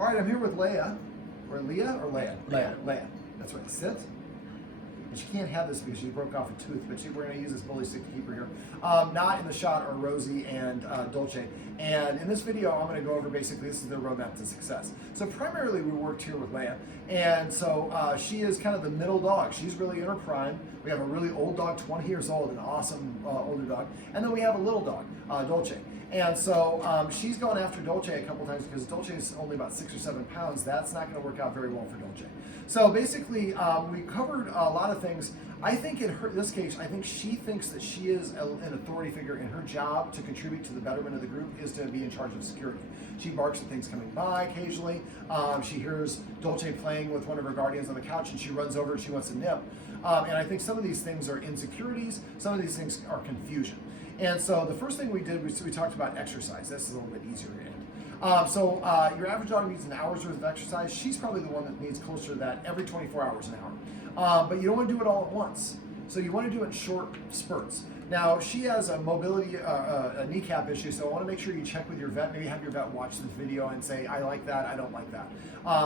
All right, I'm here with Leia. Or Leah or Leia? Leia. Leia. That's right. Sit. And she can't have this because she broke off a tooth, but we're going to use this bully stick to keep her here. Not in the shot are Rosie and Dolce. And in this video, I'm going to go over basically, this is their roadmap to success. So primarily we worked here with Leia. And so she is kind of the middle dog. She's really in her prime. We have a really old dog, 20 years old, an awesome older dog. And then we have a little dog, Dolce. And so she's going after Dolce a couple times because Dolce is only about 6 or 7 pounds. That's not going to work out very well for Dolce. So basically, we covered a lot of things. I think in this case, I think she thinks that she is an authority figure, and her job to contribute to the betterment of the group is to be in charge of security. She barks at things coming by occasionally. She hears Dolce playing with one of her guardians on the couch, and she runs over and she wants to nip. And I think some of these things are insecurities. Some of these things are confusion. And so the first thing we did was we talked about exercise. This is a little bit easier to end. Your average dog needs an hour's worth of exercise. She's probably the one that needs closer to that every 24 hours an hour. But you don't want to do it all at once. So you want to do it in short spurts. Now, she has a mobility, a kneecap issue, so I want to make sure you check with your vet. Maybe have your vet watch this video and say, I like that, I don't like that.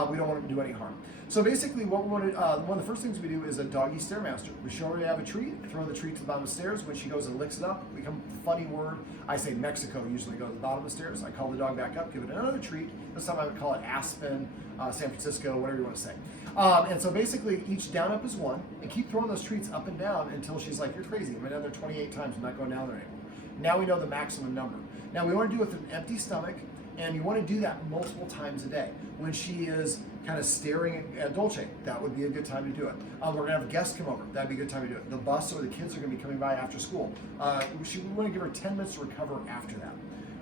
We don't want them to do any harm. So basically, what we want to, one of the first things we do is a doggy stairmaster. We show her to have a treat, throw the treat to the bottom of the stairs. When she goes and licks it up, we come with a funny word. I say Mexico usually go to the bottom of the stairs. I call the dog back up, give it another treat. This time I would call it Aspen, San Francisco, whatever you want to say. And so basically, each down up is one, and keep throwing those treats up and down until she's like, you're crazy. I've been down there 28 times, I'm not going down there anymore. Now we know the maximum number. Now we want to do it with an empty stomach, and you want to do that multiple times a day. When she is kind of staring at Dolce, that would be a good time to do it. We're going to have guests come over. That'd be a good time to do it. The bus or the kids are going to be coming by after school. We want to give her 10 minutes to recover after that.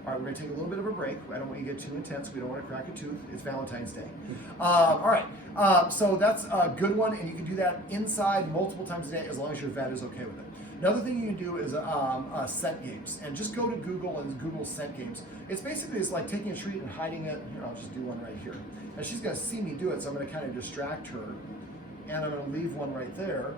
All right, we're going to take a little bit of a break. I don't want you to get too intense. We don't want to crack a tooth. It's Valentine's Day. All right, so that's a good one, and you can do that inside multiple times a day as long as your vet is okay with it. Another thing you can do is scent games, and just go to Google and Google scent games. It's basically like taking a treat and hiding it. Here, I'll just do one right here. And she's going to see me do it, so I'm going to kind of distract her, and I'm going to leave one right there.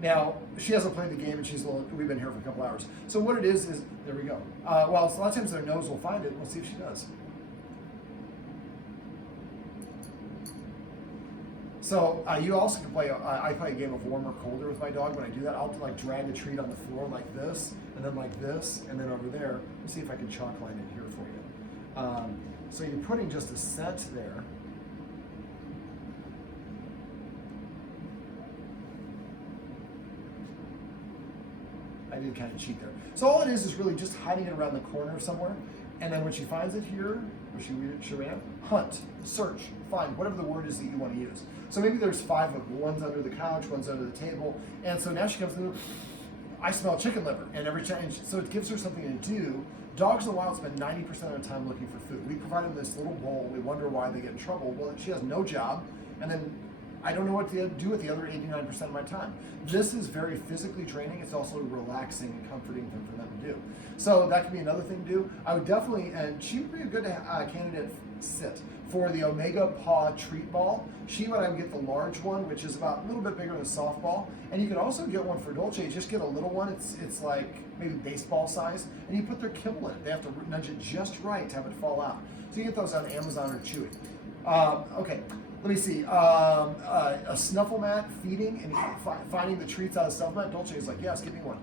Now, she hasn't played the game, and we've been here for a couple hours. So what it is, there we go. Well, a lot of times their nose will find it, and we'll see if she does. So you also can play, I play a game of warmer, colder with my dog. When I do that, I'll like drag a treat on the floor like this, and then like this, and then over there. Let's see if I can chalk line it here for you. So you're putting just a scent there. I did kind of cheat there. So all it is really just hiding it around the corner somewhere. And then when she finds it here, or she ran, hunt, search, find, whatever the word is that you want to use. So maybe there's 5 of them. One's under the couch, one's under the table. And so now she comes in, I smell chicken liver. And every time, so it gives her something to do. Dogs in the wild spend 90% of the time looking for food. We provide them this little bowl. We wonder why they get in trouble. Well, she has no job. And then I don't know what to do with the other 89% of my time. This is very physically draining. It's also relaxing and comforting thing for them to do. So that could be another thing to do. I would definitely, and she would be a good candidate sit for the Omega Paw treat ball. I would get the large one, which is about a little bit bigger than a softball. And you could also get one for Dolce. Just get a little one. It's like maybe baseball size, and you put their kibble in it. They have to nudge it just right to have it fall out. So you get those on Amazon or Chewy. Okay. Let me see, a snuffle mat, feeding, and finding the treats out of snuffle mat. Dolce is like, yes, give me one.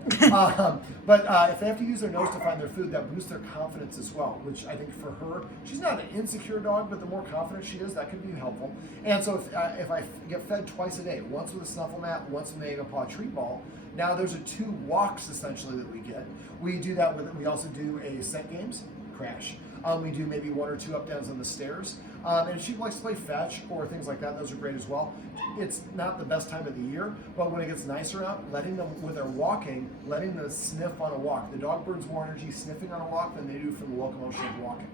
But if they have to use their nose to find their food, that boosts their confidence as well, which I think for her, she's not an insecure dog, but the more confident she is, that could be helpful. And so if I get fed twice a day, once with a snuffle mat, once with an Omega Paw treat ball, now there's 2 walks essentially that we get. We do that with it. We also do a scent games, crash. We do maybe 1 or 2 up downs on the stairs. And if she likes to play fetch or things like that, those are great as well. It's not the best time of the year, but when it gets nicer out, letting them, when they're walking, letting them sniff on a walk. The dog burns more energy sniffing on a walk than they do from the locomotion of walking.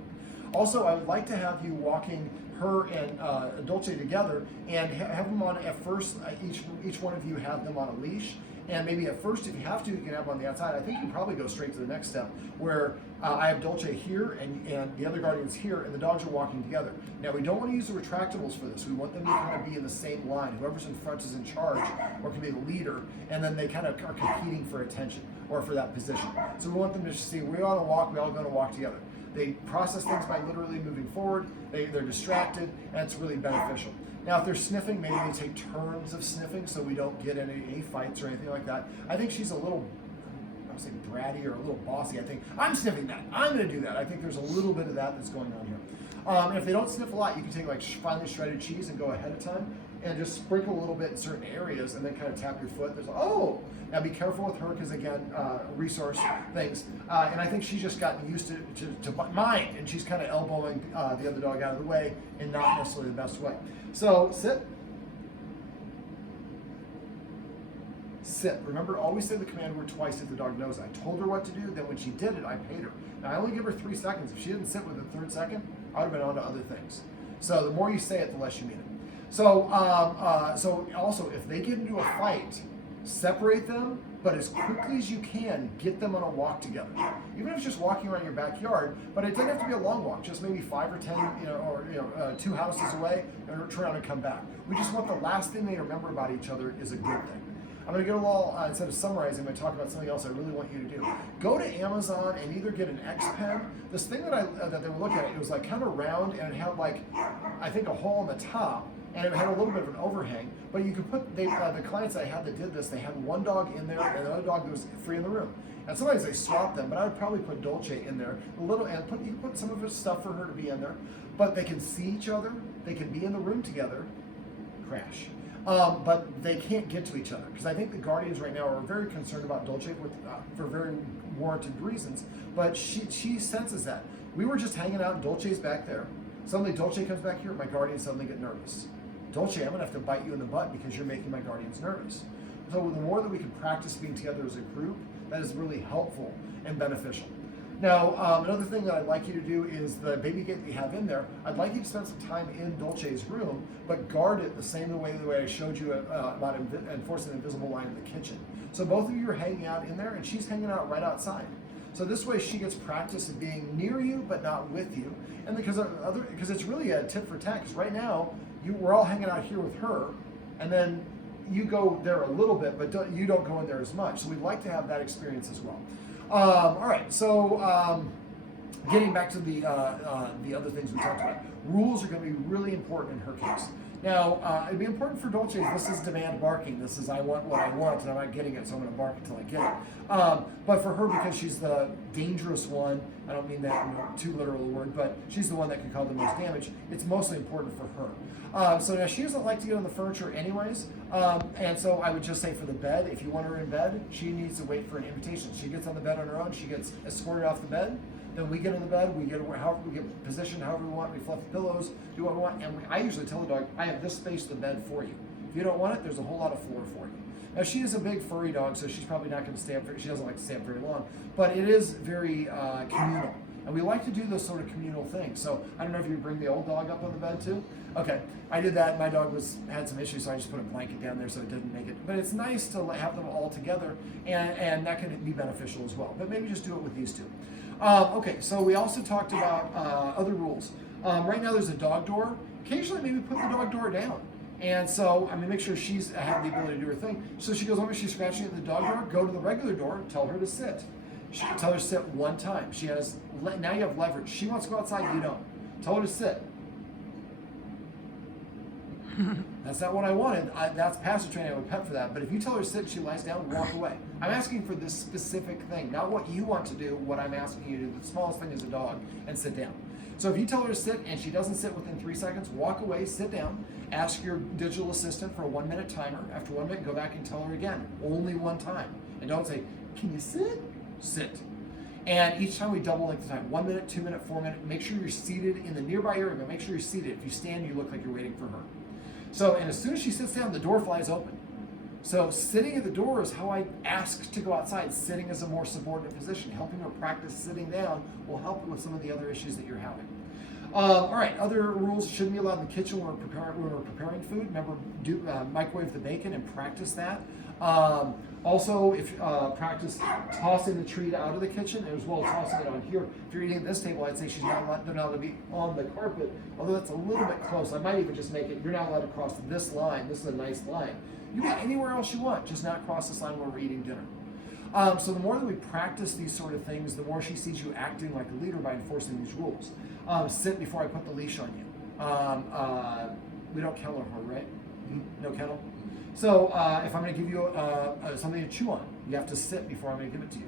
Also, I would like to have you walking her and Dolce together and have them on at first, each one of you have them on a leash. And maybe at first, if you have to, you can have them on the outside. I think you can probably go straight to the next step where I have Dolce here and the other guardian's here, and the dogs are walking together. Now, we don't want to use the retractables for this. We want them to kind of be in the same line. Whoever's in front is in charge or can be the leader, and then they kind of are competing for attention. or for that position. So we want them to see we all walk, we all going to walk together. They process things by literally moving forward. They're distracted, and it's really beneficial. Now, if they're sniffing, maybe they take turns of sniffing so we don't get any fights or anything like that. I think she's a little, I would say bratty or a little bossy. I think, I'm sniffing that. I'm going to do that. I think there's a little bit of that that's going on here. And if they don't sniff a lot, you can take like finely shredded cheese and go ahead of time and just sprinkle a little bit in certain areas and then kind of tap your foot. There's, oh, now be careful with her because again, resource things. And I think she's just gotten used to mine, and she's kind of elbowing the other dog out of the way and not necessarily the best way. So sit. Sit. Remember, always say the command word twice if the dog knows it. I told her what to do, then when she did it, I paid her. Now, I only give her 3 seconds. If she didn't sit with the 3rd second, I would have been on to other things. So the more you say it, the less you mean it. So, so also, if they get into a fight, separate them, but as quickly as you can, get them on a walk together. Even if it's just walking around your backyard, but it doesn't have to be a long walk, just maybe 5 or 10, or 2 houses away, and turn around and come back. We just want the last thing they remember about each other is a good thing. I'm going to get a little, instead of summarizing, I'm going to talk about something else I really want you to do. Go to Amazon and either get an X pen. This thing that they were looking at, it was like kind of round, and it had like, I think, a hole in the top, and it had a little bit of an overhang. But you could put, the clients I had that did this, they had one dog in there and another dog that was free in the room. And sometimes they swap them, but I would probably put Dolce in there a little, and you can put some of his stuff for her to be in there. But they can see each other, they can be in the room together. Crash. But they can't get to each other because I think the guardians right now are very concerned about Dolce for very warranted reasons. But she senses that. We were just hanging out and Dolce's back there. Suddenly Dolce comes back here, my guardians suddenly get nervous. Dolce, I'm gonna have to bite you in the butt because you're making my guardians nervous. So the more that we can practice being together as a group, that is really helpful and beneficial. Now, another thing that I'd like you to do is the baby gate that you have in there, I'd like you to spend some time in Dolce's room, but guard it the same way I showed you about enforcing the invisible line in the kitchen. So both of you are hanging out in there, and she's hanging out right outside. So this way she gets practice of being near you, but not with you. And because it's really a tit for tat, because right now, we're all hanging out here with her, and then you go there a little bit, but you don't go in there as much. So we'd like to have that experience as well. All right, so getting back to the other things we talked about, rules are going to be really important in her case. Now, it'd be important for Dolce. This is demand barking. This is I want what I want, and I'm not getting it, so I'm going to bark until I get it. But for her, because she's the dangerous one, I don't mean that in a too literal a word, but she's the one that can cause the most damage. It's mostly important for her. So now she doesn't like to get on the furniture anyways, and so I would just say for the bed, if you want her in bed, she needs to wait for an invitation. She gets on the bed on her own, she gets escorted off the bed, then we get in the bed, we get positioned however we want, we fluff the pillows, do what we want, and I usually tell the dog, I have this space of the bed for you. If you don't want it, there's a whole lot of floor for you. Now she is a big furry dog, so she's probably not going to stay up, she doesn't like to stay up very long, but it is very communal. And we like to do those sort of communal things. So I don't know if you bring the old dog up on the bed too. Okay, I did that. My dog had some issues, so I just put a blanket down there so it didn't make it. But it's nice to have them all together, and that can be beneficial as well. But maybe just do it with these two. Okay, so we also talked about other rules. Right now there's a dog door. Occasionally maybe put the dog door down. And so, make sure she's have the ability to do her thing. So she goes over, she's scratching at the dog door, go to the regular door, tell her to sit. Tell her to sit one time. Now you have leverage. She wants to go outside, you don't. Tell her to sit. That's not what I wanted. That's passive training. I would pet for that. But if you tell her to sit, she lies down, walk away. I'm asking for this specific thing, not what you want to do, what I'm asking you to do. The smallest thing is a dog, and sit down. So if you tell her to sit and she doesn't sit within 3 seconds, walk away, sit down, ask your digital assistant for a 1-minute timer. After 1 minute, go back and tell her again, only one time. And don't say, can you sit? Sit. And each time we double length the time, 1 minute, 2 minute, 4 minute, make sure you're seated in the nearby area, but make sure you're seated. If you stand, you look like you're waiting for her. So, and as soon as she sits down, the door flies open. So sitting at the door is how I ask to go outside. Sitting is a more subordinate position. Helping her practice sitting down will help with some of the other issues that you're having. All right, other rules: shouldn't be allowed in the kitchen when we're preparing food. Remember, microwave the bacon and practice that. Also, if practice tossing the treat out of the kitchen, as well as tossing it on here. If you're eating at this table, I'd say they're not allowed to be on the carpet, although that's a little bit close. I might even just make it, you're not allowed to cross this line. This is a nice line. You can eat anywhere else you want, just not cross this line when we're eating dinner. So the more that we practice these sort of things, the more she sees you acting like a leader by enforcing these rules. Sit before I put the leash on you. We don't kennel her, right? No kennel. So if I'm going to give you something to chew on, you have to sit before I'm going to give it to you.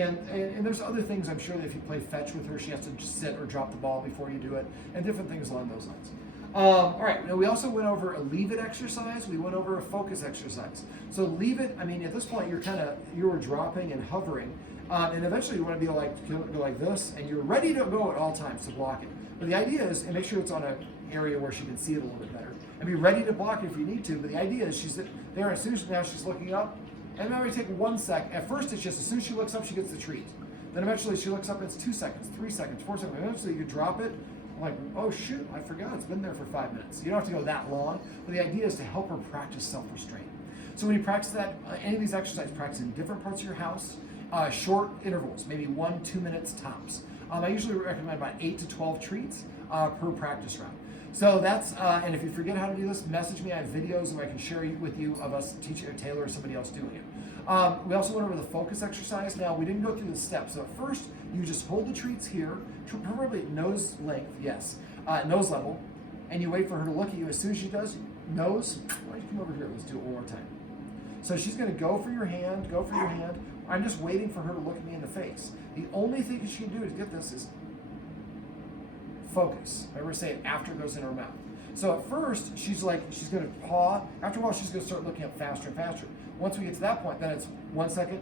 And there's other things I'm sure that if you play fetch with her, she has to just sit or drop the ball before you do it, and different things along those lines. All right, now we also went over a leave it exercise. We went over a focus exercise. So leave it, I mean, at this point, you were dropping and hovering, and eventually you want to be go like this, and you're ready to go at all times to block it. But the idea is, and make sure it's on an area where she can see it a little bit better, and be ready to block it if you need to. But the idea is she's there, as soon as now she's looking up, and then we take 1 sec. At first, it's just as soon as she looks up, she gets the treat. Then eventually she looks up, it's 2 seconds, 3 seconds, 4 seconds. Eventually you drop it. I'm like, oh shoot, I forgot. It's been there for 5 minutes. You don't have to go that long, but the idea is to help her practice self-restraint. So when you practice that, any of these exercises, practice in different parts of your house, short intervals, maybe 1-2 minutes tops. I usually recommend about 8 to 12 treats per practice round. So that's, and if you forget how to do this, message me. I have videos that I can share with you of us teaching Taylor or somebody else doing it. We also went over the focus exercise. Now, we didn't go through the steps. So at first, you just hold the treats here, preferably at nose length, yes, nose level, and you wait for her to look at you. As soon as she does, nose, why don't you come over here? Let's do it one more time. So she's going to go for your hand, go for your hand. I'm just waiting for her to look at me in the face. The only thing she can do to get this is focus. I ever say it after it goes in her mouth. So at first, she's going to paw. After a while, she's going to start looking up faster and faster. Once we get to that point, then it's 1 second,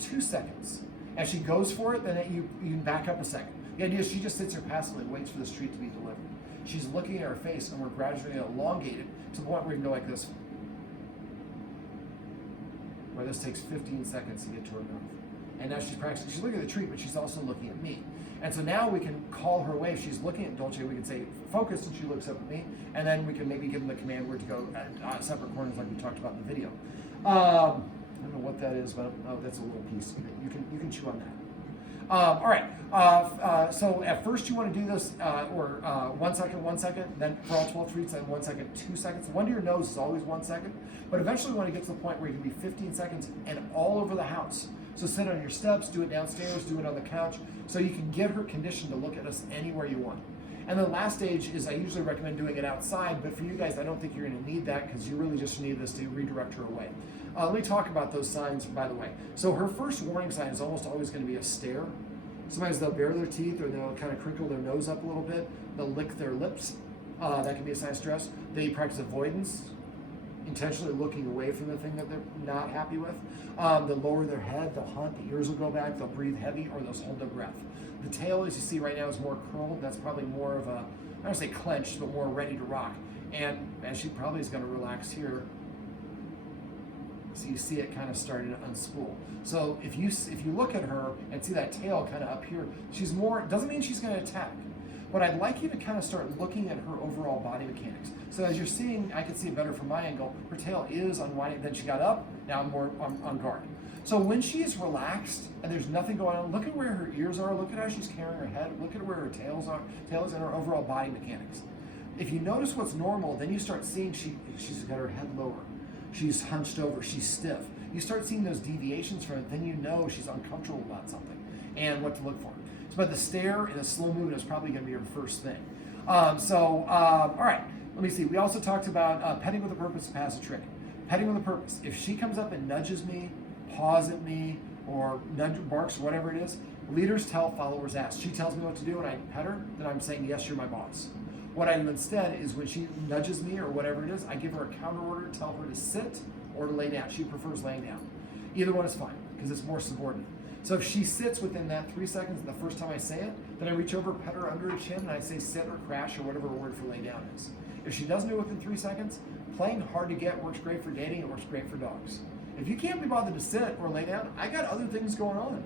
2 seconds. As she goes for it, then you can back up a second. The idea is she just sits here passively and waits for this treat to be delivered. She's looking at her face, and we're gradually elongated to the point where we can go like this, where this takes 15 seconds to get to her mouth. And now she's practicing. She's looking at the treat, but she's also looking at me. And so now we can call her away. If she's looking at Dolce, we can say, focus, and she looks up at me. And then we can maybe give them the command word to go at separate corners like we talked about in the video. I don't know what that is, but that's a little piece. You can chew on that. All right. So at first you want to do this, 1 second, 1 second, then for all 12 treats, then 1 second, 2 seconds. One to your nose is always 1 second. But eventually we want to get to the point where you can be 15 seconds and all over the house. So sit on your steps, do it downstairs, do it on the couch, so you can get her conditioned to look at us anywhere you want. And the last stage is I usually recommend doing it outside, but for you guys, I don't think you're going to need that because you really just need this to redirect her away. Let me talk about those signs, by the way. So her first warning sign is almost always going to be a stare. Sometimes they'll bare their teeth or they'll kind of crinkle their nose up a little bit. They'll lick their lips. That can be a sign of stress. They practice avoidance, intentionally looking away from the thing that they're not happy with. They'll lower their head, they'll hunt, the ears will go back, they'll breathe heavy, or they'll hold their breath. The tail, as you see right now, is more curled. That's probably more of a, I don't want to say clenched, but more ready to rock. And she probably is going to relax here. So you see it kind of starting to unspool. So if you look at her and see that tail kind of up here, she's more, doesn't mean she's going to attack. But I'd like you to kind of start looking at her overall body mechanics. So as you're seeing, I can see it better from my angle, her tail is unwinding, then she got up, now I'm more on guard. So when she is relaxed and there's nothing going on, look at where her ears are, look at how she's carrying her head, look at where her tail is and her overall body mechanics. If you notice what's normal, then you start seeing she's got her head lower, she's hunched over, she's stiff. You start seeing those deviations from it, then you know she's uncomfortable about something and what to look for. But the stare and the slow movement is probably going to be your first thing. All right, let me see. We also talked about petting with a purpose to pass a trick. Petting with a purpose. If she comes up and nudges me, paws at me, or barks, whatever it is, leaders tell, followers ask. She tells me what to do and I pet her, then I'm saying, yes, you're my boss. What I do instead is when she nudges me or whatever it is, I give her a counter order, tell her to sit or to lay down. She prefers laying down. Either one is fine because it's more subordinate. So if she sits within that 3 seconds the first time I say it, then I reach over, pet her under her chin, and I say sit or crash or whatever word for lay down is. If she doesn't do it within 3 seconds, playing hard to get works great for dating, it works great for dogs. If you can't be bothered to sit or lay down, I got other things going on.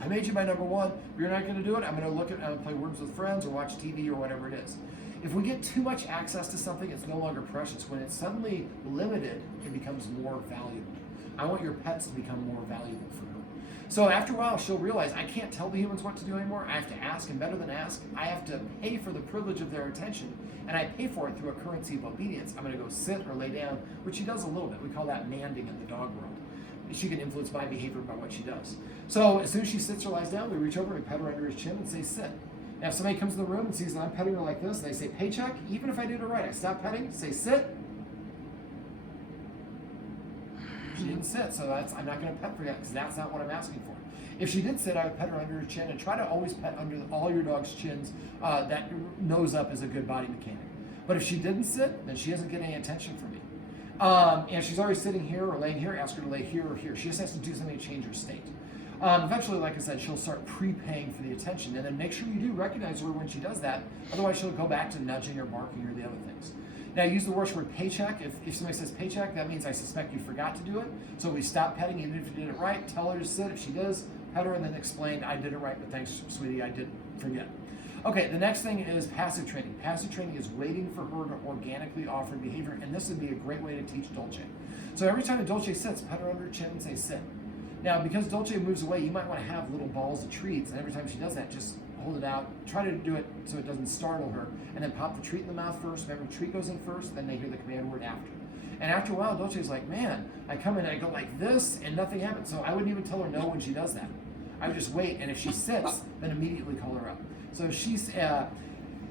I made you my number one. If you're not going to do it, I'm going to play words with friends or watch TV or whatever it is. If we get too much access to something, it's no longer precious. When it's suddenly limited, it becomes more valuable. I want your pets to become more valuable for her. So after a while, she'll realize I can't tell the humans what to do anymore. I have to ask, and better than ask, I have to pay for the privilege of their attention, and I pay for it through a currency of obedience. I'm going to go sit or lay down, which she does a little bit. We call that manding in the dog world. she can influence my behavior by what she does. So as soon as she sits or lies down, we reach over and pet her under his chin and say, sit. Now, if somebody comes in the room and sees that I'm petting her like this, and they say, paycheck, even if I did it right, I stop petting, say, sit. She didn't sit, so I'm not going to pet for that because that's not what I'm asking for. If she did sit, I would pet her under her chin and try to always pet under all your dog's chins. That nose up is a good body mechanic. But if she didn't sit, then she doesn't get any attention from me. And if she's already sitting here or laying here, ask her to lay here or here. She just has to do something to change her state. Eventually, like I said, she'll start prepaying for the attention, and then make sure you do recognize her when she does that. Otherwise, she'll go back to nudging or barking or the other things. Now, use the word paycheck. If somebody says paycheck, that means I suspect you forgot to do it. So we stop petting, even if you did it right. Tell her to sit. If she does, pet her and then explain, I did it right, but thanks, sweetie, I didn't forget. Okay, the next thing is passive training. Passive training is waiting for her to organically offer behavior, and this would be a great way to teach Dolce. So every time a Dolce sits, pet her under her chin and say sit. Now, because Dolce moves away, you might want to have little balls of treats, and every time she does that, just hold it out. Try to do it so it doesn't startle her, and then pop the treat in the mouth first. Remember, treat goes in first, then they hear the command word after. And after a while, Dolce's like, man, I come in and I go like this, and nothing happens. So I wouldn't even tell her no when she does that. I would just wait, and if she sits, then immediately call her up. So she's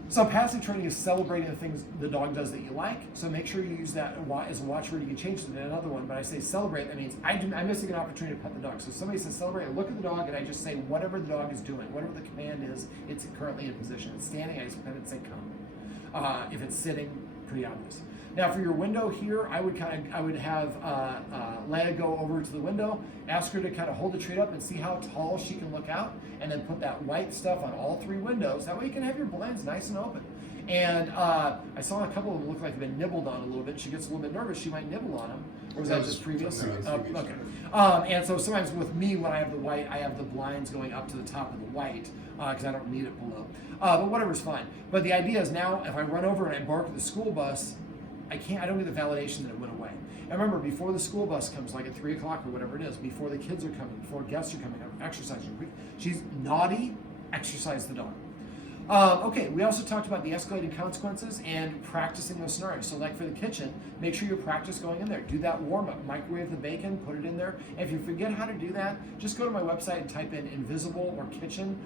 so passive training is celebrating the things the dog does that you like. So make sure you use that as a watchword. You can change it to another one, but I say celebrate. That means I'm missing an opportunity to pet the dog. So somebody says celebrate, I look at the dog and I just say whatever the dog is doing, whatever the command is, it's currently in position. It's standing, I just pet it and say come. If it's sitting, pretty obvious. Now for your window here, I would have Leia go over to the window, ask her to kind of hold the treat up and see how tall she can look out, and then put that white stuff on all three windows. That way you can have your blinds nice and open. And I saw a couple of them look like they've been nibbled on a little bit. She gets a little bit nervous, she might nibble on them. Or was that just previous? Okay. And so sometimes with me, when I have the white, I have the blinds going up to the top of the white because I don't need it below. But whatever's fine. But the idea is now, if I run over and I bark at the school bus, I don't get the validation that it went away. And remember, before the school bus comes, like at 3 o'clock or whatever it is, before the kids are coming, before guests are coming, exercising, she's naughty, exercise the dog. Okay, we also talked about the escalating consequences and practicing those scenarios. So like for the kitchen, make sure you practice going in there. Do that warm-up, microwave the bacon, put it in there. And if you forget how to do that, just go to my website and type in invisible or kitchen.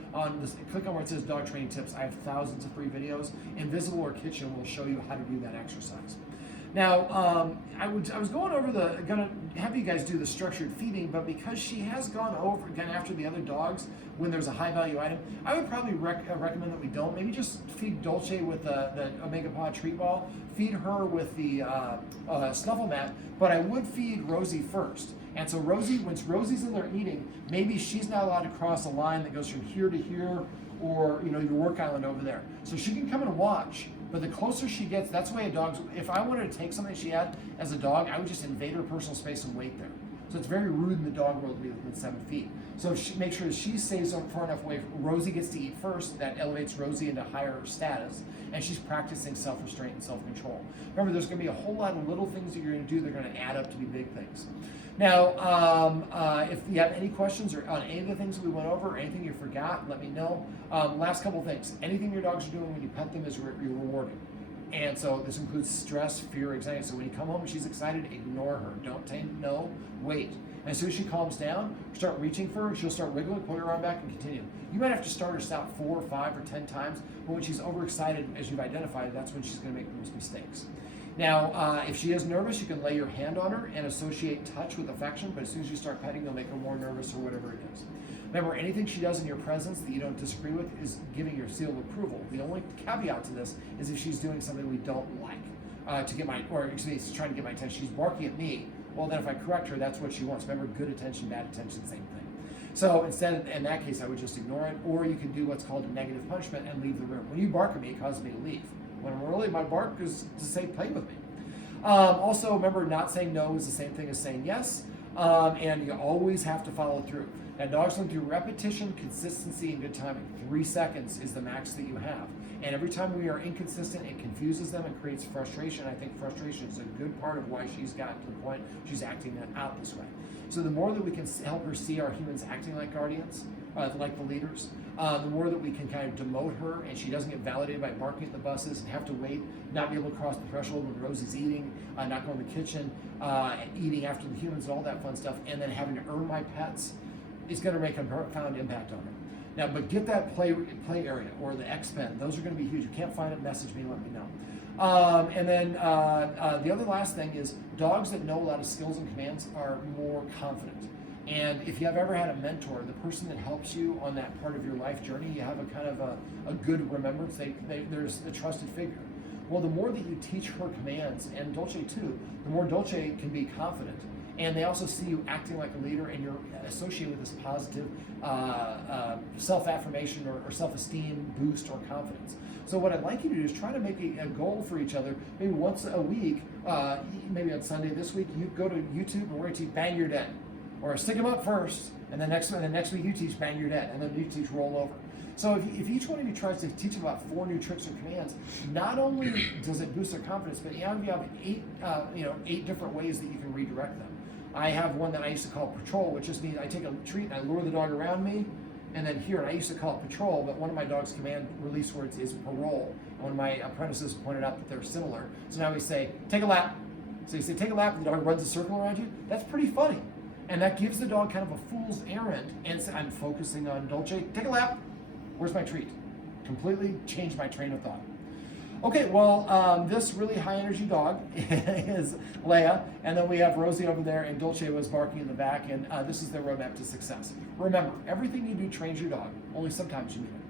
Click on where it says dog training tips. I have thousands of free videos. Invisible or kitchen will show you how to do that exercise. Now, I was gonna have you guys do the structured feeding, but because she has gone after the other dogs when there's a high value item, I would probably recommend that we don't. Maybe just feed Dolce with the Omega Paw treat ball, feed her with the snuffle mat, but I would feed Rosie first. And so Rosie, once Rosie's in there eating, maybe she's not allowed to cross a line that goes from here to here, or your work island over there. So she can come and watch. But the closer she gets, that's the way a dog's, if I wanted to take something she had as a dog, I would just invade her personal space and wait there. So it's very rude in the dog world to be within 7 feet. So make sure that she stays far enough away. Rosie gets to eat first. That elevates Rosie into higher status. And she's practicing self-restraint and self-control. Remember, there's going to be a whole lot of little things that you're going to do that are going to add up to be big things. Now, if you have any questions or on any of the things that we went over, or anything you forgot, let me know. Last couple things. Anything your dogs are doing when you pet them is you're rewarding. And so this includes stress, fear, anxiety. So when you come home and she's excited, ignore her. Don't say no, wait. And as soon as she calms down, start reaching for her, she'll start wiggling, pull your arm back, and continue. You might have to start her stop 4 or 5 or 10 times, but when she's overexcited, as you've identified, that's when she's going to make the most mistakes. Now, if she is nervous, you can lay your hand on her and associate touch with affection, but as soon as you start petting, you'll make her more nervous or whatever it is. Remember, anything she does in your presence that you don't disagree with is giving your seal of approval. The only caveat to this is if she's doing something we don't like she's trying to get my attention. She's barking at me. Well, then if I correct her, that's what she wants. Remember, good attention, bad attention, same thing. So instead, in that case, I would just ignore it, or you can do what's called a negative punishment and leave the room. When you bark at me, it causes me to leave. When really my bark is to say play with me. Also, remember, not saying no is the same thing as saying yes, and you always have to follow through. Now, dogs learn through repetition, consistency, and good timing. 3 seconds is the max that you have. And every time we are inconsistent, it confuses them and creates frustration. I think frustration is a good part of why she's gotten to the point she's acting out this way. So the more that we can help her see our humans acting like guardians, like the leaders, the more that we can kind of demote her and she doesn't get validated by barking at the buses and have to wait, not be able to cross the threshold when Rosie's eating, not going to the kitchen, eating after the humans and all that fun stuff, and then having to earn my pets, is going to make a profound impact on her. Now, but get that play area or the X pen. Those are going to be huge. You can't find it, message me, let me know. And then the other last thing is dogs that know a lot of skills and commands are more confident. And if you have ever had a mentor, the person that helps you on that part of your life journey, you have a kind of a good remembrance. There's a trusted figure. Well, the more that you teach her commands, and Dolce too, the more Dolce can be confident. And they also see you acting like a leader, and you're associated with this positive self-affirmation or self-esteem boost or confidence. So what I'd like you to do is try to make a goal for each other. Maybe once a week, maybe on Sunday this week, you go to YouTube and we're going to teach bang your dead. Or stick them up first, and then next week you teach bang your dead, and then you teach roll over. So if each one of you tries to teach about 4 new tricks or commands, not only does it boost their confidence, but you have 8 different ways that you can redirect them. I have one that I used to call patrol, which just means I take a treat and I lure the dog around me, and then here, and I used to call it patrol, but one of my dog's command release words is parole. And one of my apprentices pointed out that they're similar. So now we say, take a lap. So you say, take a lap, and the dog runs a circle around you. That's pretty funny. And that gives the dog kind of a fool's errand, and so I'm focusing on Dolce. Take a lap. Where's my treat? Completely changed my train of thought. Okay, well, this really high energy dog is Leia, and then we have Rosie over there, and Dolce was barking in the back, and this is their roadmap to success. Remember, everything you do trains your dog, only sometimes you need it.